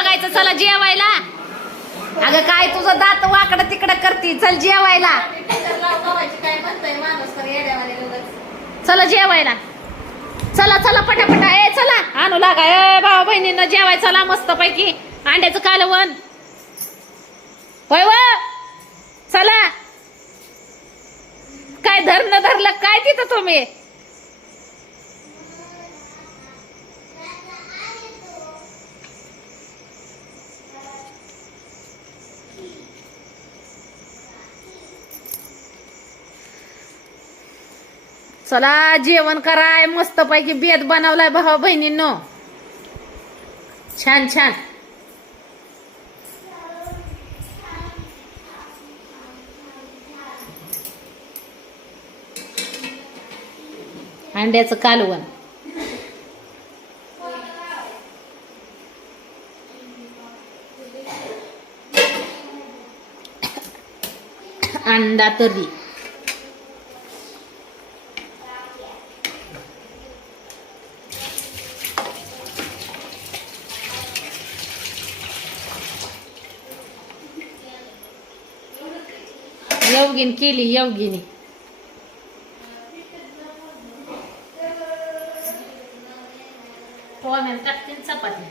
बघायचं चला जेवायला. अगं काय तुझं दात वाकडं तिकडं करती चल जेवायला. चला जेवायला. चला चला पटापटा. ए चला. आणू लागा. ए भाऊ बहिणीनं जेवाय चला मस्त पैकी अंड्याचं कालवण. होय व? चला. काय धरणं धरलं? काय तिथं तुम्ही? चला जेवण कराय मस्त पैकी बेत बनवलाय भावा बहिणींनो. छान छान. अंड्याचं कालवण. अंडा तर्री. योगिन केली योगिनी. टोमॅन टाकतील चपाती.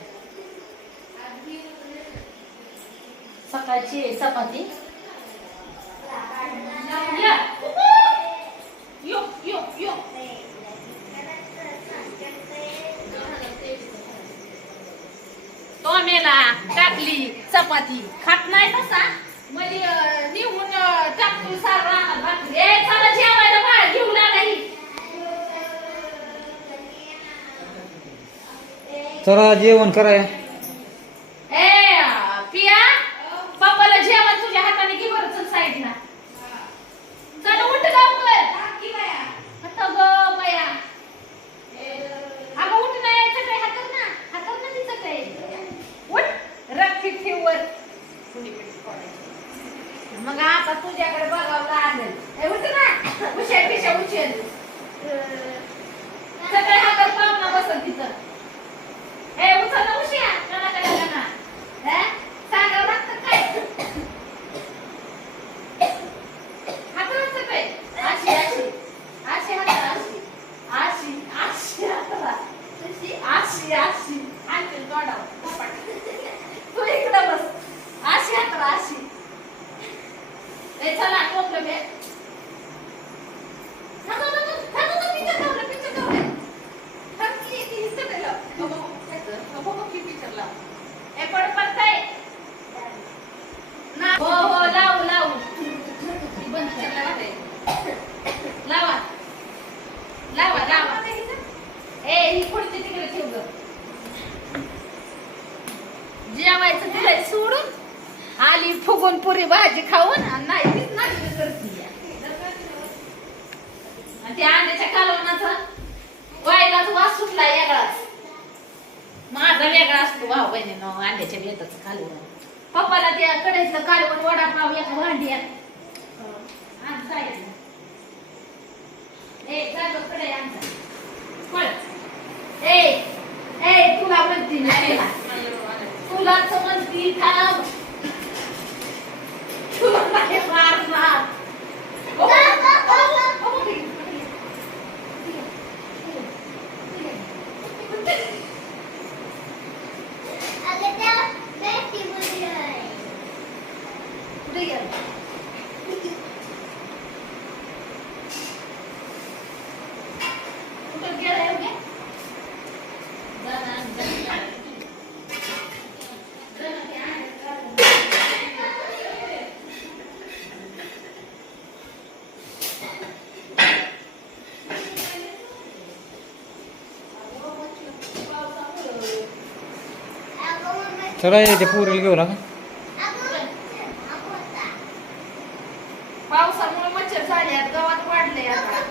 सकाळची चपाती. टोमेला टाकली चपाती. खात नाही तसा. चला बाहेर चला जेवण कराय ए पिया पप्पाला जेवण तुझ्या हाताने घे बरं चल साईडला चल उठ लवकर आता ग बया अगं उठ ना यायचं काय हातर ना हातर ना तिचं काय उठ रक्ती ठेव वर मग आता तुझ्याकडे बघावं लागेल ए, उठ ना उशा पिशा उचल सगळे हातात पाहुणा बसल तिथं ए उचल ना उशिया चला चला चला हे सांगावं लागतं काय हाताचं काय अशी अशी अशी हाताला अशी अशी अशी हाताला अशी अशी अशी आणखी तोंडावर कपाट तू इकडं बस अशी हाताला अशी ए चला टोपलं बे थांब, थांब, थांब, थांब, थांब, picture लावलं, picture लावलं. थांब की, ती हिस्से नाही लाव. बघ, बघ, खायचं. बघ, बघ, की picture लाव. ए, पड, पडतंय. ना- हो, हो, लावू, लावू. ती बंद कर. लावा. लावा, लावा. तिकडे जेवायचं तिला सोडून आली फुगून पुरी भाजी खाऊन नाही तीच नाचणी करते. त्या अंड्याच्या कालवणाचा वास सुटला वेगळाच. माझा वेगळा असतो भाऊ बहिणीनो अंड्याच्या बेताचं कालवण. पप्पाला त्या कढईतलं कालवण वडापाव एक भांडी आण साईडला. ए जागं कडे आमचा पळ ए ए तुला म्हणती ना तिला. तुलाच म्हणती थांब तुला नाही मारणार ओ, ओ, ओ, ओ, कुठे गेला? कुठं गेला एवढ्या? जा ना, जा ना. जा ना, ते आहे, जा ना. चला येते पुरेल घेऊ नका पावसामुळे मच्छर झाले आहेत वाढले आता.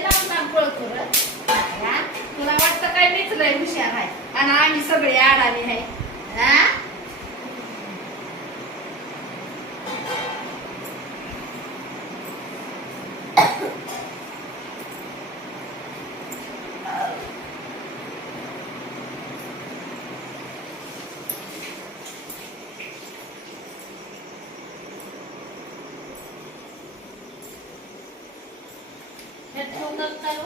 ना? पळतो तुला वाटतं काय मीच लय हुशार आहे? आणि आम्ही सगळे आडाणी आहे. हा? हे काय हो?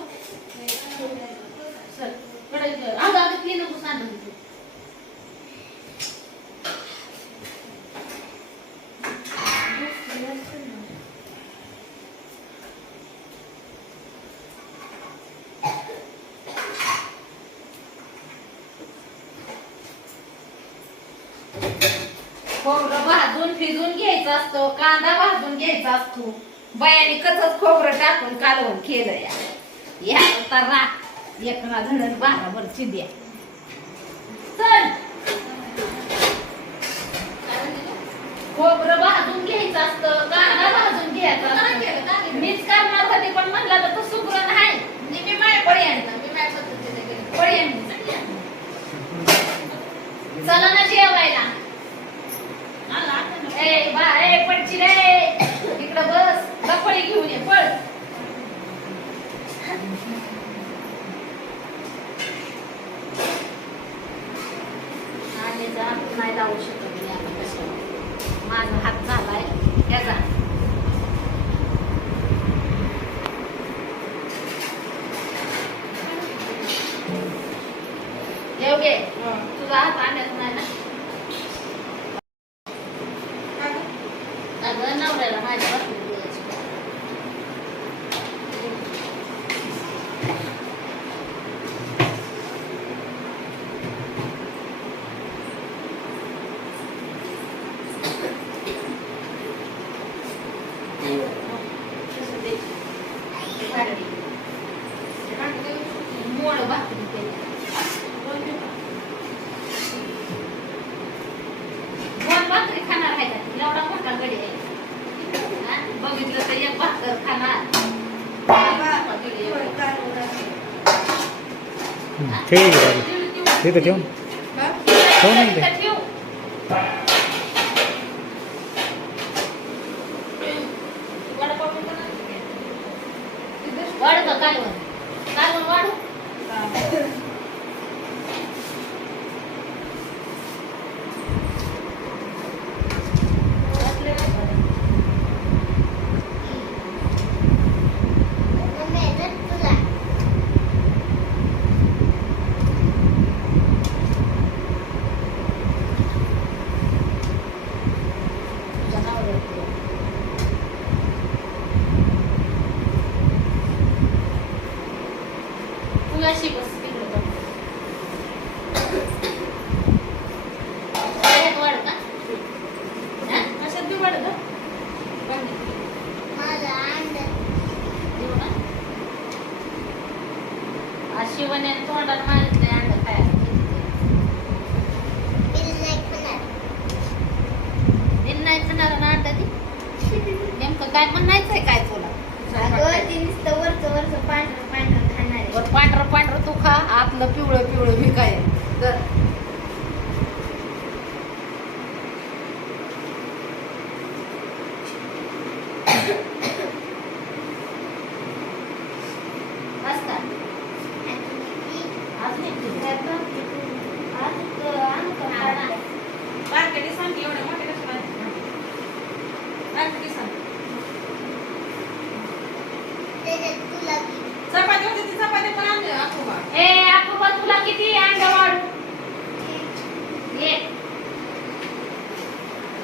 कडे नको सांडू खोबरं भाजून फिजून घ्यायचं असतो कांदा भाजून घ्यायचा असतो. बायाने कचच खोबरं टाकून कालवून केलं या. या आता राख धडण बारा वर चिद्या चल. खोबरं भाजून घ्यायचं असतं कांदा भाजून घ्यायचा? मीच करणार होते पण म्हणलं तर तू सुग्र नाही. मी मी माझ्या पडी आणलं मी माझ्या पद्धतीने. चला ना जेवायला. ए बा ए पडची रे. इकडं बस पळी घेऊन ये पळ आणि जा नाही जाऊ शकत मी आता कशाला माझा हात झालाय याचा येऊ घे तुझा हात आणत नाही ना अगं नवऱ्याला माझ्या बाजूला द्यायची. तसं दे. भाकरी. मोड भाकरी केली. दोन भाकरी खाणार आहे का एवढा मोठा गडी आहे हा? बघितलं तर एक भाकर खाणार गडी एवढा. हं, ठेव इकडे बाजू. तिथं ठेव ठेव ना इथे. इथं ठेव. वडापाव मिळतो ना? वाढू का कालवण कालवण वाढू वाटलं नाही बरं. तुझ्या नावावर ठेव. तू अशी बस तिकडं जाऊन. सगळ्यात वाढ का? हा? कशात बी वाढ का? देऊ ना? आज शिवण्याने तोंडाला मागितलंय अंडं खायला. दिन नाही खाणार ना अंडं ती? नेमकं काय म्हणायचंय काय तुला बरं, पांढरं पांढरं तू खा आतलं पिवळं पिवळं मी काय तर बस का? आज नाही तुझं. आज इथं आणू का काढा? बारकेटी सांग की एवढ्या मोठ्या कशा बारकेटी? बारकेटी सांग. चपाती होती ती चपाती पण आणली आखोबा. ए अपूर्वा तुला किती अंड वाढू ये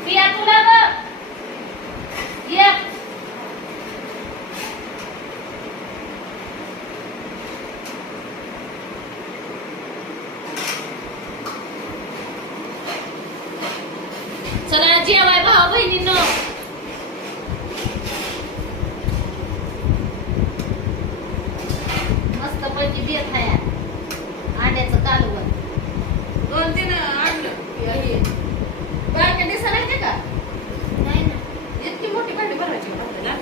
पिया तुला बघ ये चला जेवाय भाऊ बहिणींनो मस्त पैकी देत आहे अंड्याचं कालवण दोन तीन आणलं हे. बारकेटी सांगायचे का इतकी मोठी भांडी भरायची का आपल्याला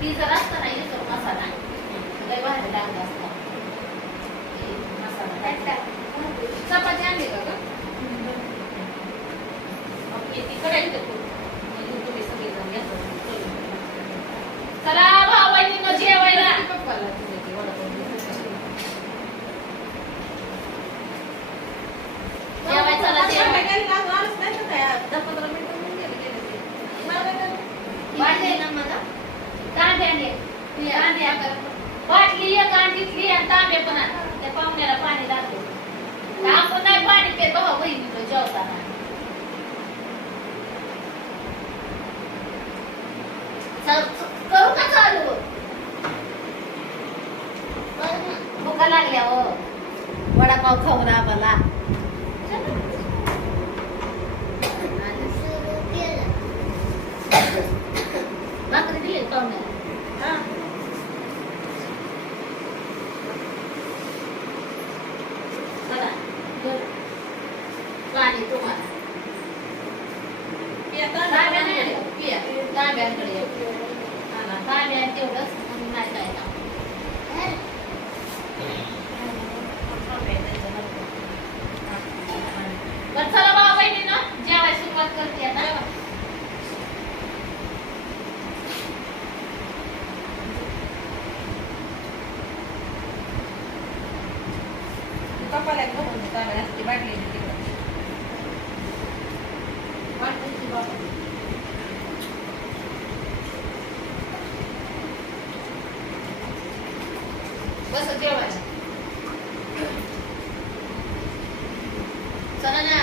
ती जर असतं ना येतो मसाला लय भारी लागला असता हे मसाला चपाती आणली का गं? मग ती कढई टाकू. मग तुम्ही सगळेजण येतो. चला भावांनी जेवायला पप्पाला तुझ्या ते वडापाव देते. जेवायला चला पप्पा जेवायला. गेले ना, अजून आलंच नाही ना काय. दहा पंधरा मिनिटं होऊन गेले, गेले ते. मला काय करायचं? वाटले ना मला कांद्याने आता बाटली एक आणलीतली आणि तांबे पण त्या पाहुण्याला पाणी लागतो आपण नाही पाणी पेत बघा बहिणी जेवताना करू का चालू? भुका लागल्या हो. वडापाव खाऊन आम्हाला. भाकरी दिली पाहुण्याला हा. बघा बरं. पाणी तुम्हाला मी आता तांब्या नाही आले. पिया. तांब्यांकडे ये. हा ना, तांब्या तेवढंच म्हणून नाही काय काम. बरं, चला भाऊ बहिणीनं, जेवायला सुरुवात करते आता. पप्पाला एक बघून देतो, आम्हाला ती बाटली आहे तिकडं. वाटतं बाबा. बस जेवायला चला ना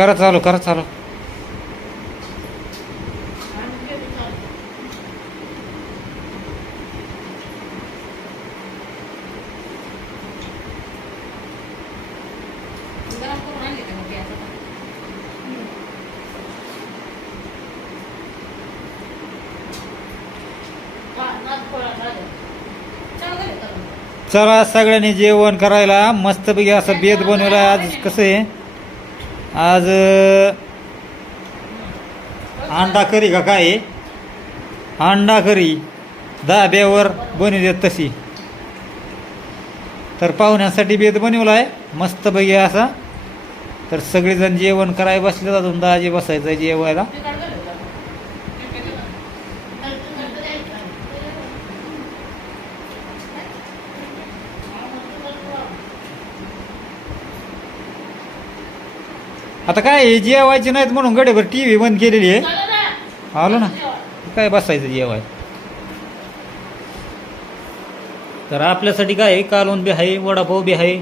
करा चालू करा चालू. चला सगळ्यांनी जेवण करायला. मस्तपैकी असं बेत बनवला आज. कसं आहे? आज अंडा करी का काय? अंडा करी. धाब्यावर देत तशी. तर पाहुण्यासाठी बेत बनवला आहे मस्तपैकी असा. तर सगळेजण जेवण करायला बसले अजून. दाजी बसायचं जेवायला ती काढ झाली का? ती केली ना? नंतर- नंतर यायचं. आता काय आहे, जेवायचे नाहीत म्हणून गडेभर टी व्ही बंद केलेली आहे. आलो ना. काय बसायचं जेवाय? तर आपल्यासाठी काय आहे? कालवण बी आहे वडापाव बी आहे.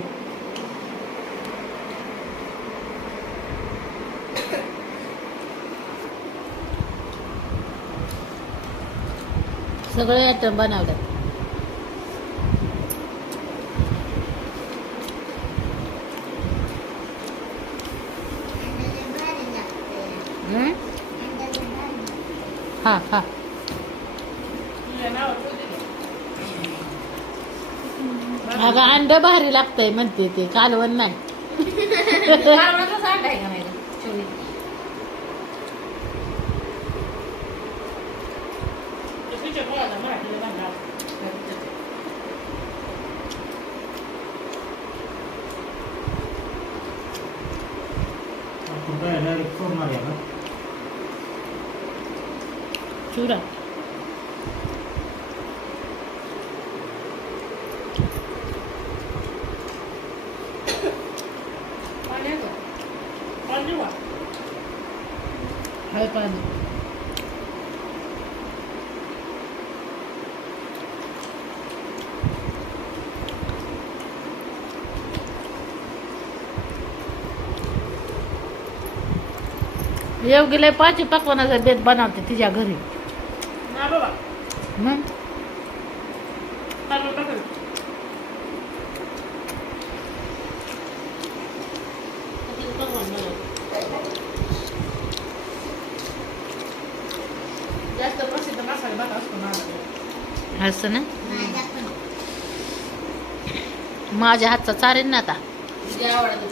सगळे आयटम बनवले. हा हा अगं अंड भारी लागतंय म्हणते ते कालवण नाही. कालवणातलं सांड आहे का? नाही पाणी देऊ का? हाय पाच पकवानाचा बेत बनवते तिच्या घरी ना बाबा. मग कालवण टाकलं. किती पकवान बनवलं? जास्त प्रसिद्ध मसाले भात असतो माझा असं ना माझ्या हातचा चालेल ना आता. आवडतं.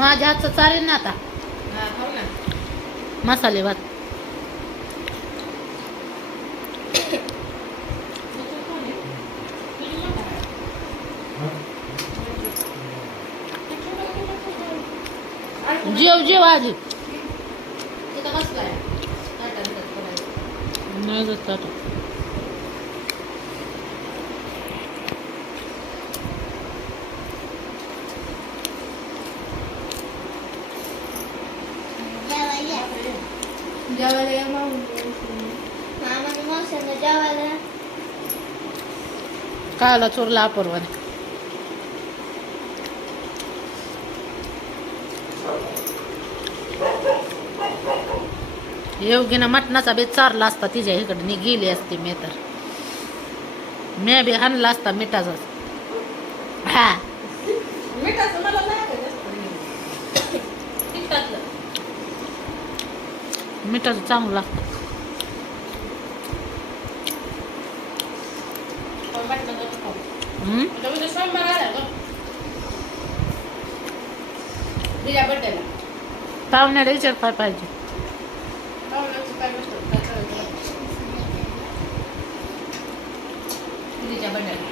माझ्या हातचं चालेल ना आता. हा मसाले भात. जेव जेव आजी. नाही जात आता जेवायला या मग. काला चोरला अपूर्वाने. योगीनं मटणाचा बेत चारला असता तिच्या इकडे गेली असती मी तर. मी बी आणला असता मिठाचा. हा. मिठाचं मला मिठाचं चांगलं लागतं. पाहुण्याला विचार काय पाहिजे. पाहुण्याचं